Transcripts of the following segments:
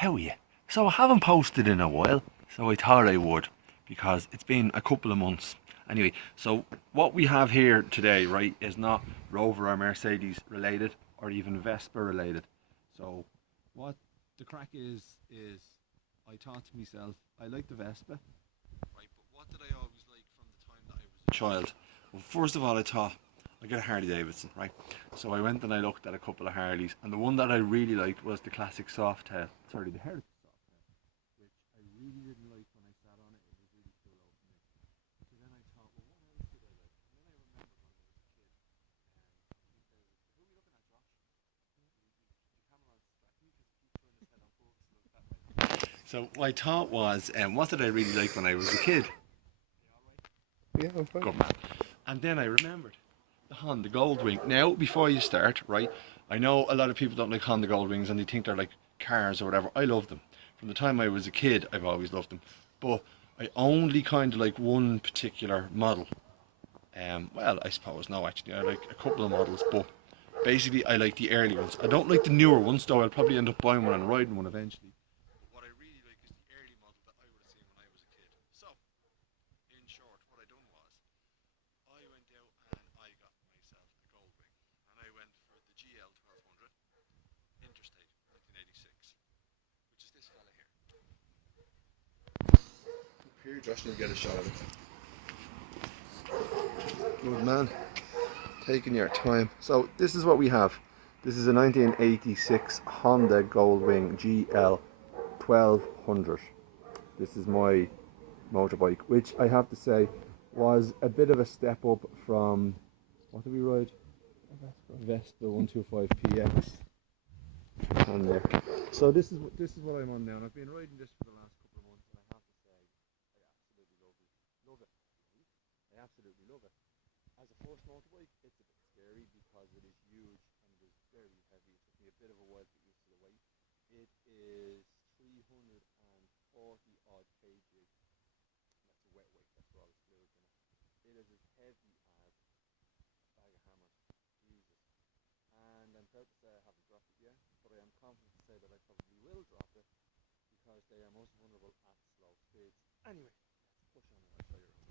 How are you? So I haven't posted in a while, so I thought I would because it's been a couple of months. Anyway, so what we have here today, right, is not Rover or Mercedes related or even Vespa related. So what the crack is I thought to myself, I like the Vespa, right, but what did I always like from the time that I was a child? Well, first of all, I thought I get a Harley Davidson, right? So I went and I looked at a couple of Harleys, and the one that I really liked was the classic Softail. Sorry, the Heritage Softail, which I really didn't like when I sat on it. It was really too low for me. So then I thought, well, what else did I like? And then I remembered when I was a kid. I think there was, who are we looking at, Josh? The camera's. I think just keep throwing his head on focus and look that way. So what I thought was, what did I really like when I was a kid? Yeah, I'm fine. Good man. And then I remembered the Honda Goldwing. Now, before you start, right, I know a lot of people don't like Honda Goldwings and they think they're like cars or whatever. I love them. From the time I was a kid, I've always loved them. But I only kind of like one particular model. Well, I suppose no, actually, I like a couple of models, but basically I like the early ones. I don't like the newer ones, though I'll probably end up buying one and riding one eventually. What I really like is the early model that I would have seen when I was a kid. So, in short, what I done was I went out and I got myself a goldwing, and I went for the GL 1200 Interstate 1986, which is this fella here. Here, Josh, and get a shot of it. Good man, taking your time. So this is what we have. This is a 1986 Honda Goldwing GL 1200. This is my motorbike, which I have to say was a bit of a step up from, what did we ride? A Vespa 125PX on there. So this is what I'm on now, and I've been riding this for the last couple of months, and I have to say I absolutely love it. I absolutely love it. As a first motorbike, it's a bit scary because it is huge and it is very heavy. It took me a bit of a while to get used to the weight. It is 340 odd kg. That's a wet weight, that's for all the fluids in it. It is as heavy as a bag of hammers. Jesus. And I'm proud to say I haven't dropped it yet, but I am confident to say that I probably will drop it because they are most vulnerable at slow speeds. Anyway, let's push on and I'll show you around.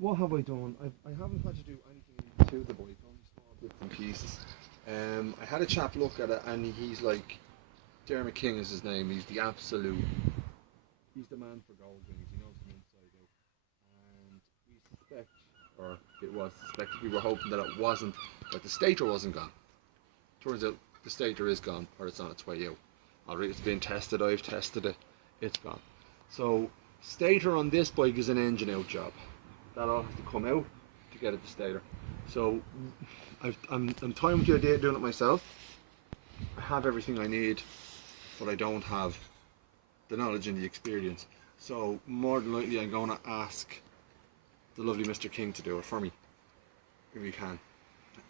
What have I done? I haven't had to do anything to the bike, only small bits and pieces. I had a chap look at it and he's like, Dermot King is his name, he's the absolute, he's the man for Goldwings, he knows them inside out. And we suspect, or it was suspected, we were hoping that it wasn't, that the stator wasn't gone. Turns out the stator is gone, or it's on its way out. Already it's been tested, I've tested it, it's gone. So, stator on this bike is an engine out job. That all has to come out to get at the stator. So I'm toying with the idea of doing it myself. I have everything I need, but I don't have the knowledge and the experience. So more than likely I'm going to ask the lovely Mr. King to do it for me, if he can.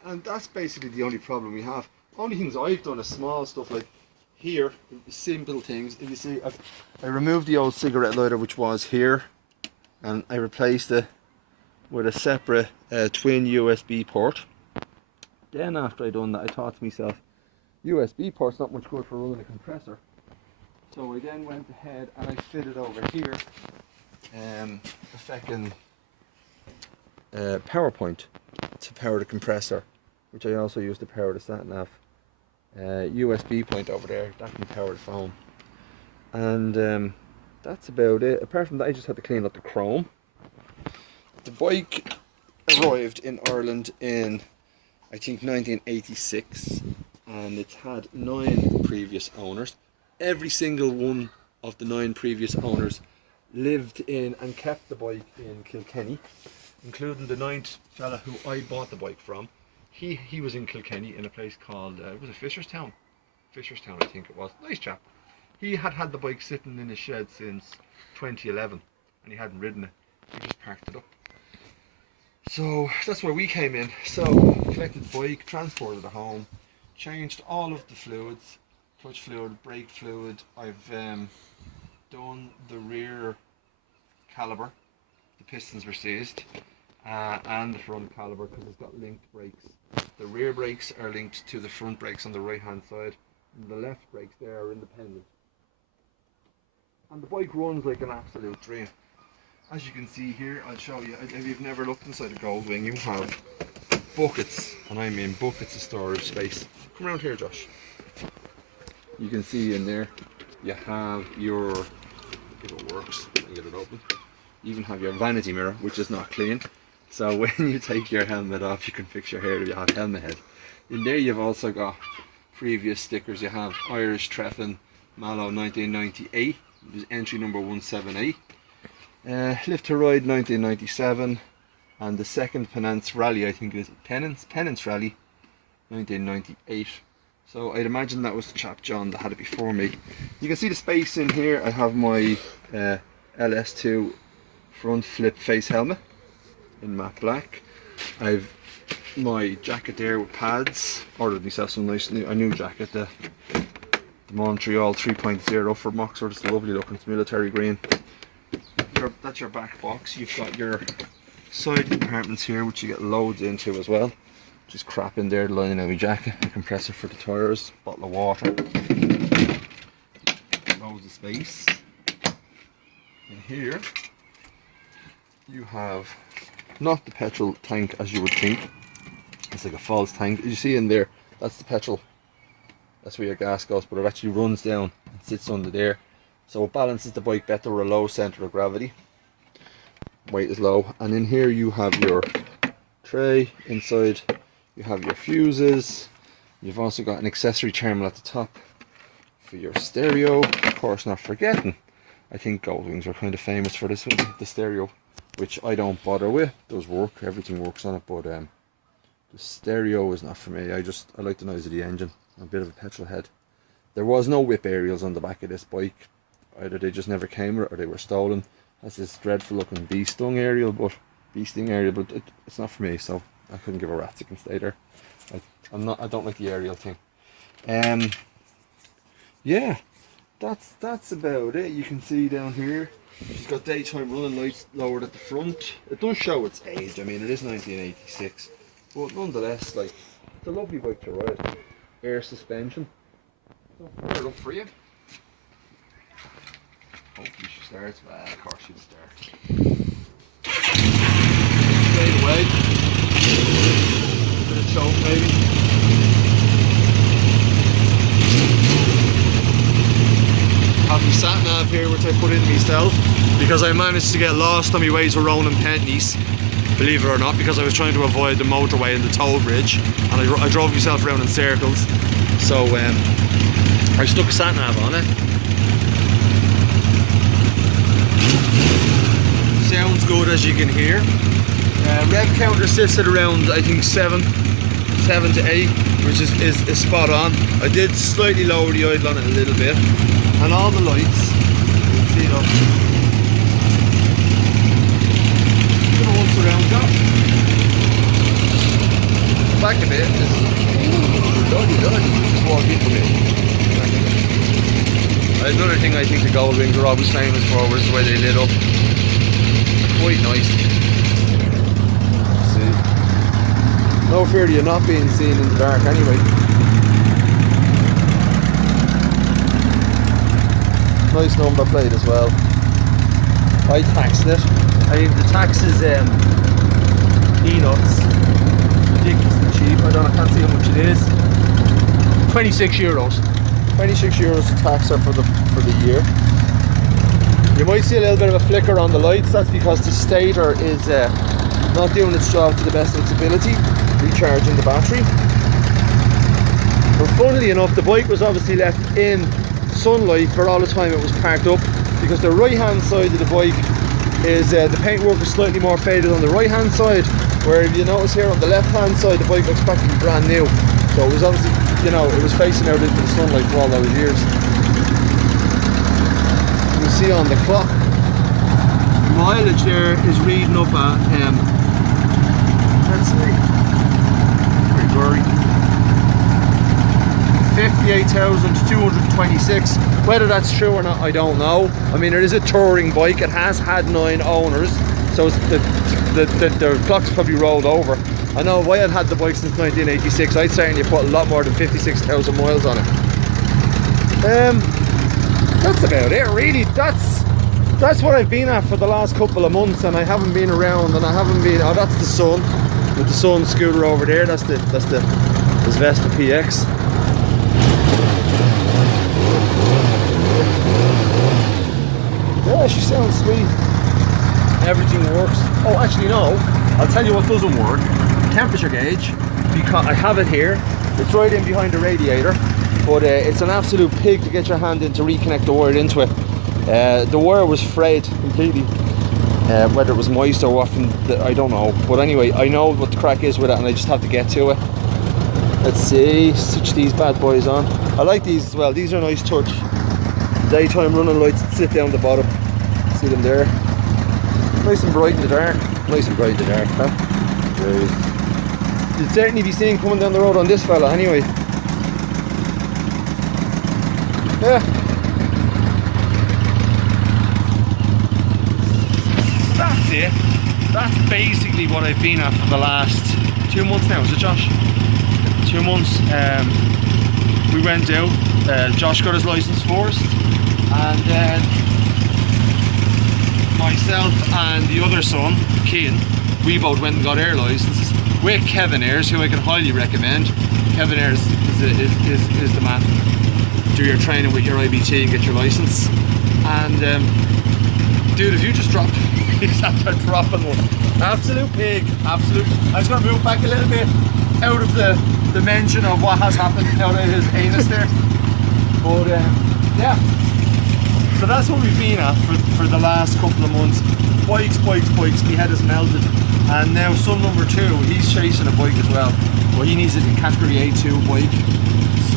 And that's basically the only problem we have. Only things I've done is small stuff like here, simple things. If you see, I removed the old cigarette lighter which was here, and I replaced it with a separate twin USB port. Then after I done that, I thought to myself, USB port's not much good for running a compressor. So I then went ahead and I fitted over here a fucking power point to power the compressor, which I also use to power the sat nav. USB point over there, that can power the phone. And that's about it. Apart from that, I just had to clean up the chrome. The bike arrived in Ireland in, I think, 1986, and it's had 9 previous owners. Every single one of the 9 previous owners lived in and kept the bike in Kilkenny, including the 9th fella who I bought the bike from. He was in Kilkenny in a place called, was it Fisherstown? Fisherstown, I think it was. Nice chap. He had had the bike sitting in his shed since 2011, and he hadn't ridden it. He just parked it up. So that's where we came in. So collected the bike, transported it home, changed all of the fluids, clutch fluid, brake fluid. I've done the rear caliper, the pistons were seized, and the front caliper because it's got linked brakes The rear brakes are linked to the front brakes on the right hand side, and the left brakes there are independent. And the bike runs like an absolute dream. As you can see here, I'll show you, if you've never looked inside a Goldwing, you have buckets, and I mean buckets of storage space. Come around here, Josh. You can see in there, you have your, if it works, I get it open. You even have your vanity mirror, which is not clean. So when you take your helmet off, you can fix your hair if you have helmet head. In there you've also got previous stickers. You have Irish Treffin Mallow 1998, which is entry number 178. Lift to Ride 1997, and the second Penance Rally, I think it is Penance Rally 1998. So I'd imagine that was the chap John that had it before me. You can see the space in here. I have my LS2 front flip face helmet in matte black. I've my jacket there with pads. Ordered myself some nice a new jacket, the Montreal 3.0 from Oxford. It's lovely looking, it's military green. That's your back box. You've got your side compartments here, which you get loads into as well. Just crap in there lining out my jacket, a compressor for the tyres, bottle of water, loads of space. And here you have not the petrol tank as you would think. It's like a false tank. You see in there, that's the petrol. That's where your gas goes, but it actually runs down and sits under there. So it balances the bike better with a low centre of gravity. Weight is low. And in here you have your tray. Inside you have your fuses. You've also got an accessory terminal at the top for your stereo. Of course, not forgetting, I think Goldwings are kind of famous for this, the stereo, which I don't bother with. It does work, everything works on it, but the stereo is not for me. I like the noise of the engine. I'm a bit of a petrol head. There was no whip aerials on the back of this bike. Either they just never came or they were stolen. That's this dreadful looking bee sting aerial, but it's not for me, so I couldn't give a rat's. It can stay there. I don't like the aerial thing. Yeah, that's about it. You can see down here, she's got daytime running lights lowered at the front. It does show its age. I mean, it is 1986, but nonetheless, like, it's a lovely bike to ride. Air suspension. I'll fire it up for you. Hopefully she starts. Well, of course she'll start. Straight away. Bit of choke maybe. Have my sat nav here, which I put in myself because I managed to get lost on my way to Ronan Penny's, believe it or not, because I was trying to avoid the motorway and the toll bridge, and I drove myself around in circles. So I stuck a sat nav on it. Sounds good, as you can hear. Rev counter sits at around, I think 7 to 8, which is spot on. I did slightly lower the idle on it a little bit, and all the lights, you can see it up. Gonna once around that. Back a bit. Just walk into me. Another thing I think the Goldwings are always famous for was the way they lit up. Quite nice. See? No fear of you not being seen in the dark anyway. Nice number plate as well. I taxed it. The tax is peanuts. Ridiculously cheap. I can't see how much it is. 26 euros. 26 euros to tax her for the year. You might see a little bit of a flicker on the lights. That's because the stator is not doing its job to the best of its ability, recharging the battery. But funnily enough, the bike was obviously left in sunlight for all the time it was parked up, because the right hand side of the bike is the paintwork is slightly more faded on the right hand side, where if you notice here on the left hand side the bike looks practically brand new. So it was obviously, you know, it was facing out into the sunlight for all those years. You can see on the clock, the mileage there is reading up at let's see, pretty gory, 58,226. Whether that's true or not, I don't know. I mean, it is a touring bike. It has had 9 owners, so So it's the clock's probably rolled over. I know if I had the bike since 1986, I'd certainly put a lot more than 56,000 miles on it. That's about it really. That's what I've been at for the last couple of months, and I haven't been around, and I haven't been. Oh, that's the Sun, with the Sun scooter over there. That's the Vespa PX. Yeah, she sounds sweet. Everything works. Oh, actually no. I'll tell you what doesn't work. Temperature gauge, because I have it here. It's right in behind the radiator, but it's an absolute pig to get your hand in to reconnect the wire into it. The wire was frayed completely. Whether it was moist or what, I don't know. But anyway, I know what the crack is with it, and I just have to get to it. Let's see, switch these bad boys on. I like these as well. These are a nice touch. Daytime running lights that sit down the bottom. See them there. Nice and bright in the dark. Nice and bright in the dark, huh? Great. You'd certainly be seen coming down the road on this fella anyway. Yeah. That's it. That's basically what I've been at for the last 2 months now, is it Josh? 2 months. We went out, Josh got his license first, and then myself and the other son, Keane, we both went and got our licenses with Kevin Ayres, who I can highly recommend. Kevin Ayres is the man. Do your training with your IBT and get your license. And dude, if you just dropped, he's after dropping one. Absolute pig, absolute. I'm just gonna move back a little bit out of the dimension of what has happened out of his anus there. But yeah. So that's what we've been at for the last couple of months. Bikes. My head is melted. And now son number 2, he's chasing a bike as well. But he needs it in category A2 bike.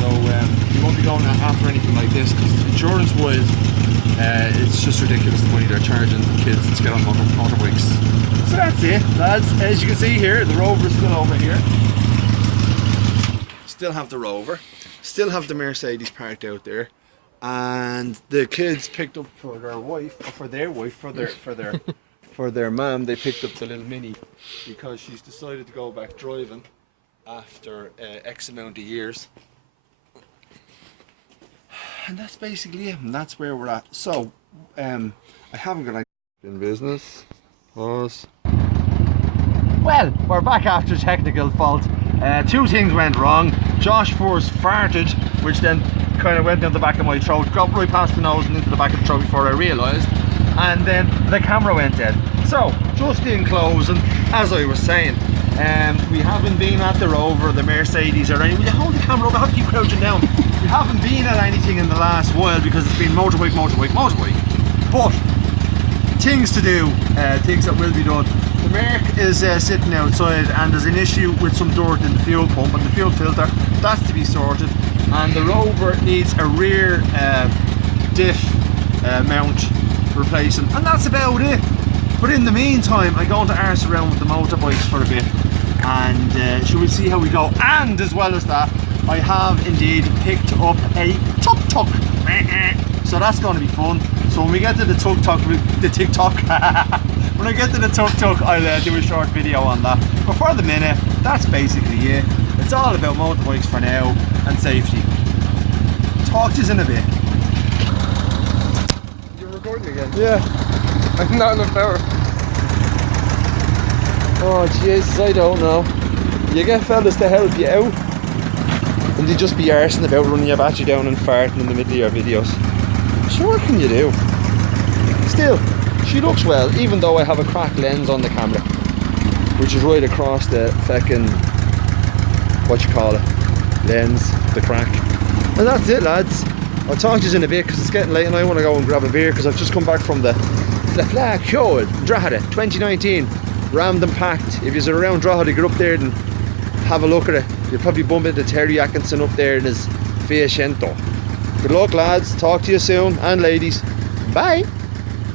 So he won't be going after anything like this, because insurance wise, it's just ridiculous the money they're charging kids to get on motorbikes. So that's it, lads. As you can see here, the Rover's still over here. Still have the Rover. Still have the Mercedes parked out there. And the kids picked up for their wife, or for their wife, for their mum, they picked up the little Mini, because she's decided to go back driving after X amount of years. And that's basically it, and that's where we're at. So, I haven't got any in business. Pause. Well, we're back after technical fault. 2 things went wrong. Josh first farted, which then kind of went down the back of my throat, got right past the nose and into the back of the throat before I realised. And then the camera went dead. So, just in closing, as I was saying, we haven't been at the Rover, the Mercedes, or anything. Will you hold the camera up? I have to keep crouching down. We haven't been at anything in the last while because it's been motorbike. But things to do, things that will be done. The Merc is sitting outside, and there's an issue with some dirt in the fuel pump and the fuel filter. That's to be sorted. And the Rover needs a rear diff mount replacing, and that's about it. But in the meantime, I'm going to arse around with the motorbikes for a bit, and shall we see how we go. And as well as that, I have indeed picked up a tuk-tuk. So that's going to be fun. So when we get to the tuk-tuk, when I get to the tuk-tuk, I'll do a short video on that. But for the minute, that's basically it. It's all about motorbikes for now, and safety. Talk to you in a bit. You're recording again? Yeah. I'm not enough power. Oh Jesus, I don't know. You get fellas to help you out, and you just be arsing about running your battery down and farting in the middle of your videos. So what can you do? Still, she looks well, even though I have a cracked lens on the camera, which is right across the fucking, what you call it, lens, the crack. And that's it, lads. I'll talk to you in a bit because it's getting late and I want to go and grab a beer, because I've just come back from the Flacciol Drogheda 2019, rammed and packed. If you're around Drogheda, get up there and have a look at it. You'll probably bump into Terry Atkinson up there in his Fiat Cento. Good luck, lads. Talk to you soon, and ladies. Bye.